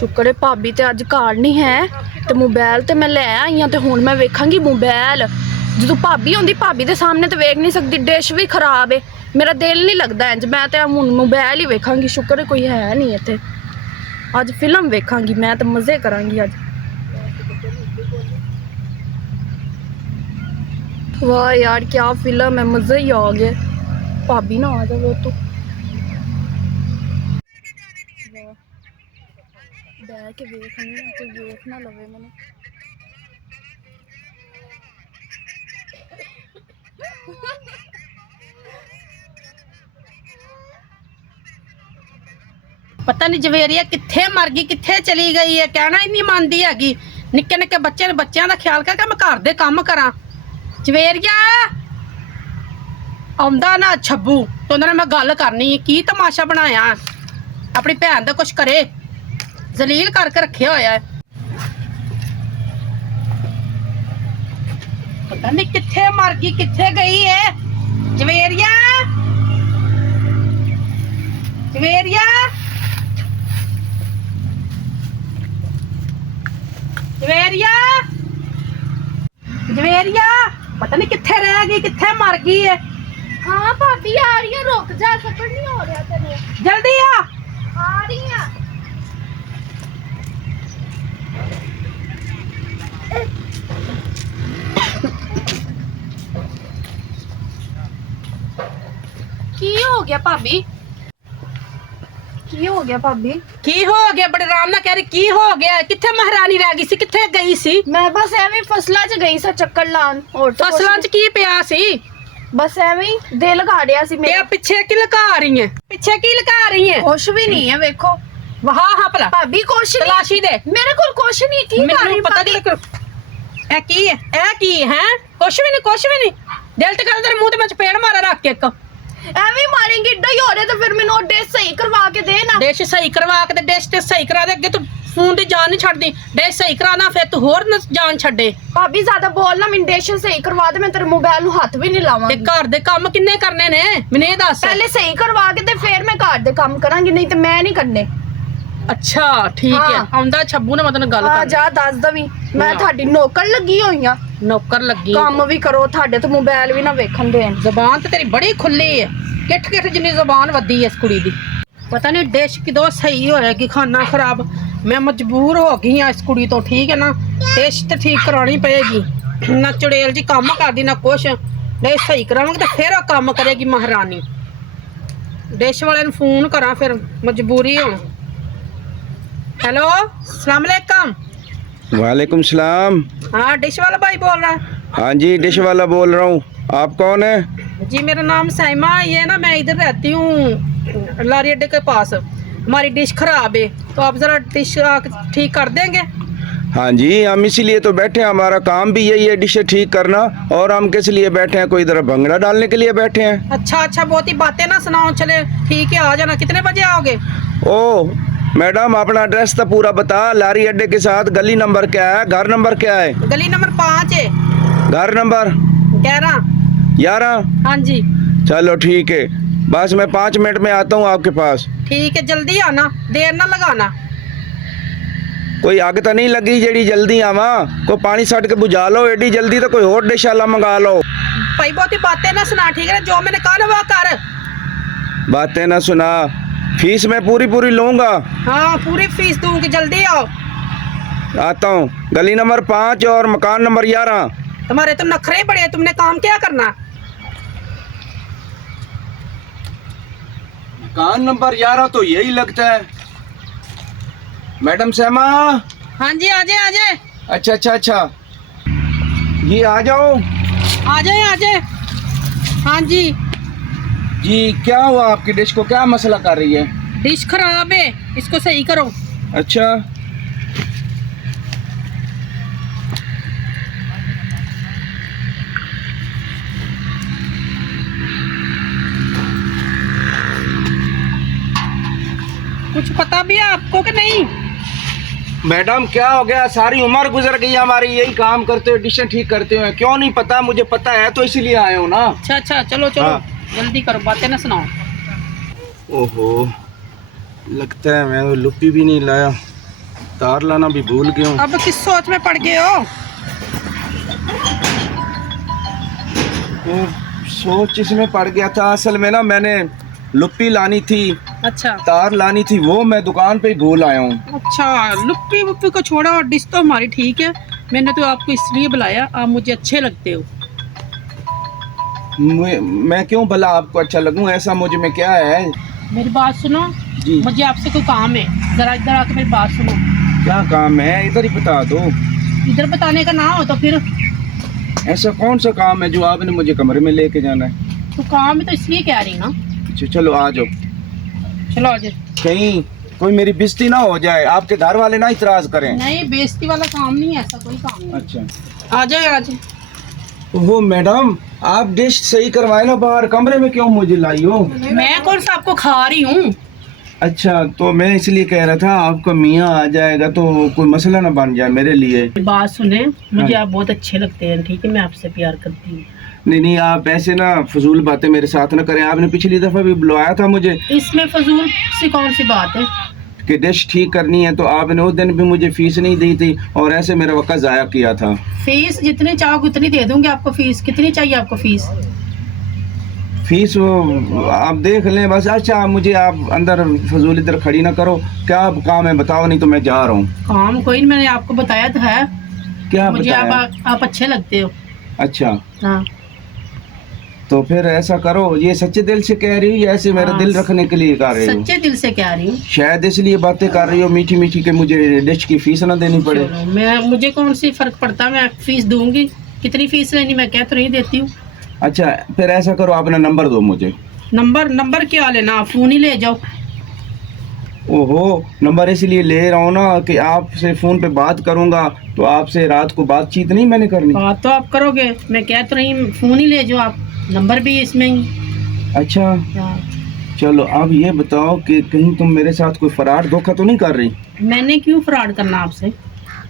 शुक्र है भाभी तो अज घर नहीं है तो मोबाइल तो मैं लै आई हाँ तो हुण मैं वेखांगी मोबाइल जो भाभी होंदी भाभी के सामने तो वेख नहीं सकती डिश भी खराब है मेरा दिल नहीं लगता इंज मैं तो हुण मोबाइल ही वेखांगी शुक्र है कोई है नहीं इत्थे अज फिल्म वेखांगी मैं तो मज़े करांगी अज वाह यार क्या फिल्म है मज़ा ही आ गया भाभी ना आ जाए तो बह के वेखनी कोई वेख ना लवे मैंने पता नहीं जवेरिया कित्थे मर गई कित्थे चली गई है कहना ही नहीं मानती हैगी निक्के निक्के बच्चों का ख्याल करके मैं घर दे काम करा जवेरिया आउंदा ना छब्बू तो उन्होंने मैं गल करनी की तमाशा बनाया अपनी भैन का कुछ करे जलील करके रखे होया है पता नहीं कित्थे मर गई कित्थे गई है जवेरिया जवेरिया जवेरिया जवेरिया पता नहीं कित्थे रह गई कित्थे मर गई है हाँ भाभी आ रही है रुक जा सफर नहीं हो रहा तेरे जल्दी आ रही है की हो गया भाभी की हो गया भाभी की हो गया बड़े आराम ना कह रही की हो गया कित्थे महारानी रह गई सी कित्थे गई सी मैं बस एवं फसलों च गई सा चक्कर लान और तो फसलों च की पिया सी बस एवं ही दिल गाड़िया सी मेरा पीछे की लगा रही है पीछे की लगा रही है कुछ भी नहीं है वेखो वहा हाँ भला भाभी कुछ नहीं तलाशी दे मेरे को कुछ नहीं की मैनू पता नहीं ए की है ए की है कुछ भी नहीं दिल ते कर तेरे मुंह ते मैं चपेड़ मारा रख के एक एवं मारेंगे इड्डा ही हो रहा तो फिर मैंने डिश सही करवा के दे ना डिश सही करवा के डिश ते सही करा दे अगे तू फोन दी जान नहीं छड्डी डिश सही कराना फिर तू होर न जान छड्डे भाभी ज्यादा बोलना मैं डिश सही करवा दे मैं तेरे मोबाइल नु हाथ भी नहीं ते लावांगी घर दे काम किन्ने करने ने मैनू ये दस पहले सही करवा के ते फिर मैं घर दे काम करांगी नहीं तो मैं नहीं करने अच्छा ठीक है हाँ। आउंदा छब्बू ने मतलब गल आ कर जा दस दवी मैं थाडी नौकर लगी होई हां नौकर लगी काम भी करो थाडे तो मोबाइल भी ना वेखन देन जबान ते तेरी बड़ी खुली है किठ किठ जिन्नी जबान वधी है इस कुड़ी दी पता नहीं डिश किदों सही होएगी खाना खराब मैं मजबूर हो गई हाँ इस कुड़ी तो ठीक है ना डिश तो ठीक करानी पड़ेगी ना चुड़ेल जी काम करदी ना कुछ डिश सही करावांगे तो फिर काम करेगी महारानी डिश वाले ने फोन करा फिर मजबूरी हो हेलो अस्सलाम वालेकुम वालेकुम सलाम। हाँ डिश वाला भाई बोल रहा है हाँ जी डिश वाला बोल रहा हूँ। आप कौन है? जी मेरा नाम साइमा ये ना मैं इधर रहती हूँ लारी अड्डे के पास हमारी डिश खराब है तो आप ज़रा डिश ठीक कर देंगे। हाँ जी हम इसीलिए तो बैठे हैं हमारा काम भी यही है डिशें ठीक करना और हम किस लिए बैठे हैं कोई इधर भंगड़ा डालने के लिए बैठे हैं। अच्छा बहुत ही बातें ना सुनाओ चले ठीक है आ जाना कितने बजे आओगे? ओह मैडम अपना एड्रेस तो पूरा बता लारी अड्डे के साथ गली नंबर क्या है घर नंबर क्या है? गली नंबर 5 है घर नंबर 11। हाँ जी चलो ठीक है बस मैं 5 मिनट में आता हूँ आपके पास। ठीक है जल्दी आना देर ना लगाना। कोई आग तो नहीं लगी जेड़ी जल्दी आवा कोई पानी सट के बुझा लो एडी जल्दी तो कोई और डिश वाला मंगा लो। भाई बहुत ही बातें ना सुना ठीक है जो मैंने कहा वो कर। बातें ना सुना फीस मैं पूरी लूँगा। हाँ पूरी फीस दूंगी जल्दी आओ। आता हूँ गली नंबर 5 और मकान नंबर 11। तुम्हारे तो नखरे बड़े तुमने काम क्या करना? मकान नंबर 11 तो यही लगता है। मैडम सैमा। हाँ जी आ जाए। अच्छा ये आ जाओ। आ जाए। हाँ जी जी क्या हुआ आपकी डिश को क्या मसला कर रही है? डिश खराब है इसको सही करो। अच्छा कुछ पता भी है आपको कि नहीं? मैडम क्या हो गया सारी उम्र गुजर गई हमारी यही काम करते हुए डिशें ठीक करते हुए क्यों नहीं पता मुझे पता है तो इसीलिए आए हो ना। अच्छा चलो हाँ। जल्दी करो बातें ना सुनाओ। ओहो लगता है मैं तो लुप्पी भी नहीं लाया। तार लाना भी भूल गया हूँ। अब किस सोच में पड़ गए हो? वो सोच इसमें पड़ गया था, असल में ना मैंने लुप्पी लानी थी, अच्छा तार लानी थी, वो मैं दुकान पे ही भूल आया हूँ। अच्छा, लुप्पी वुप्पी को छोड़ा और डिश तो हमारी ठीक है। मैंने तो आपको इसलिए बुलाया, आप मुझे अच्छे लगते हो। मैं क्यों भला आपको अच्छा लगूं? ऐसा मुझ में क्या है? मेरी बात सुनो जी। मुझे आपसे कोई काम है, जरा इधर आके मेरी बात सुनो। क्या काम है? इधर ही बता दो। इधर बताने का ना हो तो फिर ऐसा कौन सा काम है जो आपने मुझे कमरे में लेके जाना है? तो काम है तो इसलिए कह रही ना। अच्छा चलो आ जाओ। चलो आ जाए। कहीं कोई मेरी बेइज्जती ना हो जाए, आपके घर वाले ना इतराज करें। नहीं, बेइज्जती वाला काम नहीं है, ऐसा कोई काम नहीं। अच्छा आ जाए आ जाए। ओहो मैडम, आप डिश सही करवाए ना, बाहर कमरे में क्यों मुझे लाई हो? मैं कौन सा आपको खा रही हूँ? अच्छा तो मैं इसलिए कह रहा था आपका मियाँ आ जाएगा तो कोई मसला ना बन जाए मेरे लिए। बात सुने, मुझे हाँ। आप बहुत अच्छे लगते हैं, ठीक है, मैं आपसे प्यार करती हूँ। नहीं नहीं, आप ऐसे ना फजूल बातें मेरे साथ ना करें। आपने पिछली दफा भी बुलवाया था मुझे इसमें फजूल सी कौन सी बात है? कि डिश ठीक करनी है, तो आपने उस दिन भी मुझे फीस नहीं दी थी और ऐसे मेरा वक्त ज़ाया किया था। फीस जितनी चाहो उतनी दे दूंगी आपको। फीस कितनी चाहिए आपको? फीस वो आप देख लें बस। अच्छा मुझे आप अंदर फजूल इधर खड़ी ना करो। क्या काम है बताओ, नहीं तो मैं जा रहा हूँ। काम कोई नहीं, मैंने आपको बताया तो है। क्या मुझे बताया? आप अच्छे लगते हो। अच्छा हाँ तो फिर ऐसा करो, ये सच्चे दिल से कह रही हो या ऐसे मेरा हाँ, दिल रखने के लिए कर रही हो? सच्चे दिल से कह रही हूँ। शायद इसलिए बातें कर रही हो मीठी मीठी कि मुझे डिश की फीस ना देनी पड़े। चलो, मैं मुझे कौन सी फर्क पड़ता, मैं फीस दूंगी। कितनी फीस लेनी मैं कह तो नहीं देती हूँ। अच्छा फिर ऐसा करो, अपना नंबर दो मुझे। नंबर क्या लेना, आप फोन ही ले जाओ। ओहो, नंबर इसलिए ले रहा हूँ ना कि आपसे फ़ोन पे बात करूँगा तो आपसे रात को बातचीत नहीं मैंने करनी। बात तो आप करोगे, मैं कह तो रही हूँ, फोन ही ले जाओ आप, नंबर भी इसमें ही। अच्छा हाँ। चलो अब ये बताओ कि कहीं तुम मेरे साथ कोई फराड धोखा तो नहीं कर रही? मैंने क्यों फ्रॉड करना आपसे?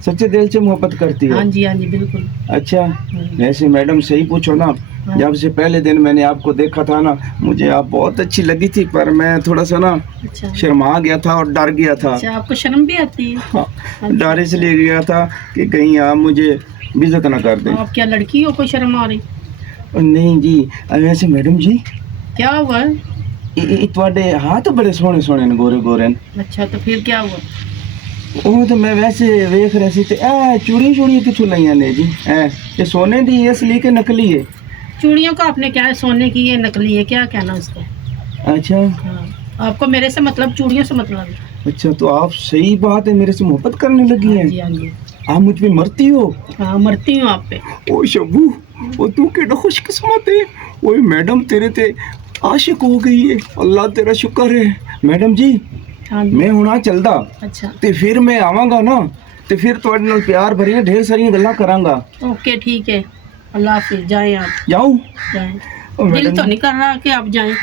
सच्चे दिल से मोहब्बत करती हो? हाँ जी बिल्कुल। अच्छा वैसे मैडम सही पूछो ना, जब से पहले दिन मैंने आपको देखा था ना, मुझे आप बहुत अच्छी लगी थी, पर मैं थोड़ा सा ना अच्छा शर्मा गया था और डर गया था। अच्छा, आपको शर्म भी आती है? हाँ, डर इसलिए गया था कि कहीं आप मुझे बेइज्जत ना कर दें। आप क्या लड़की हो, कोई शर्म आ रही? नहीं जी, वैसे मैडम जी क्या हुआ? ਤੁਹਾਡੇ हाथ बड़े सोहने सोहने ने, गोरे गोरे ने। अच्छा तो फिर क्या हुआ? ਉਹ ਤਾਂ मैं वैसे वेख रहा सी ते चूड़ियां चूड़ियां किथों लाइयां ने जी? ये सोने दी है असली के नकली है? चूड़ियों का आपने क्या है, सोने की है नकली है, क्या कहना उसका? अच्छा हाँ, आपको मेरे से मतलब, चूड़ियों से मतलब है। अच्छा तो आप सही बात है मेरे से मोहब्बत करने लगी हैं? हाँ जी आप मुझ पे मरती हो? हाँ, मरती हूँ आप पे। ओ शबू, ओ तू केड़ा खुशकिस्मत है। ओए मैडम तेरे ते आशिक हो गई है, अल्लाह तेरा शुक्र है। मैडम जी हाँ जी। मैं हुणा चलदा अच्छा ते फिर मैं आवांगा ना ते फिर तुहाडे नाल प्यार भरियां ढेर सारियां गल्लां करांगा। ओके ठीक है, अल्लाह हाफिज, जाएं आप, जाऊं? जाएं। ओ दिल मैडम तो नहीं कर रहा कि आप जाएं।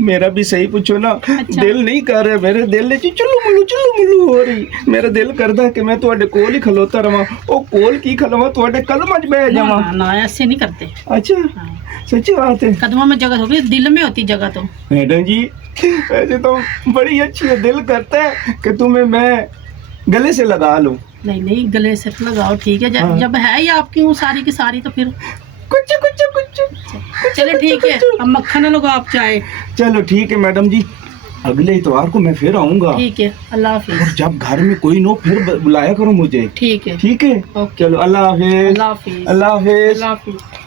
मेरा भी सही पूछो ना, अच्छा। दिल नहीं कर रहा, मेरे दिल च चुल्लू मुल्लू हो रही। मेरा दिल करदा कि मैं तुहाडे कोल ही खलोता रवां। ओ कोल की खलवा, तुहाडे कलम च बैठ जावां। ना ना, ऐसे नहीं करते। अच्छा हाँ। सच्ची बात है? कदमों में जगह होगी, दिल में होती जगह तो। मैडम जी वैसे तो बड़ी अच्छी है, दिल करता है कि तुम्हें मैं गले से लगा लूं। नहीं नहीं, गले से तो लगाओ, ठीक है। हाँ। जब है ही आपकी हूँ सारी की सारी, तो फिर कुछ कुछ कुछ चलो ठीक है, अब मक्खन लोग आप जाए। चलो ठीक है मैडम जी, अगले इतवार को मैं फिर आऊंगा। ठीक है, अल्लाह हाफिज। और जब घर में कोई नो फिर बुलाया करो मुझे। ठीक है, ठीक है ओके। चलो, अल्लाह हाफिज। अल्लाह हाफिज। अल्लाह हाफिज। अल्लाह हाफिज।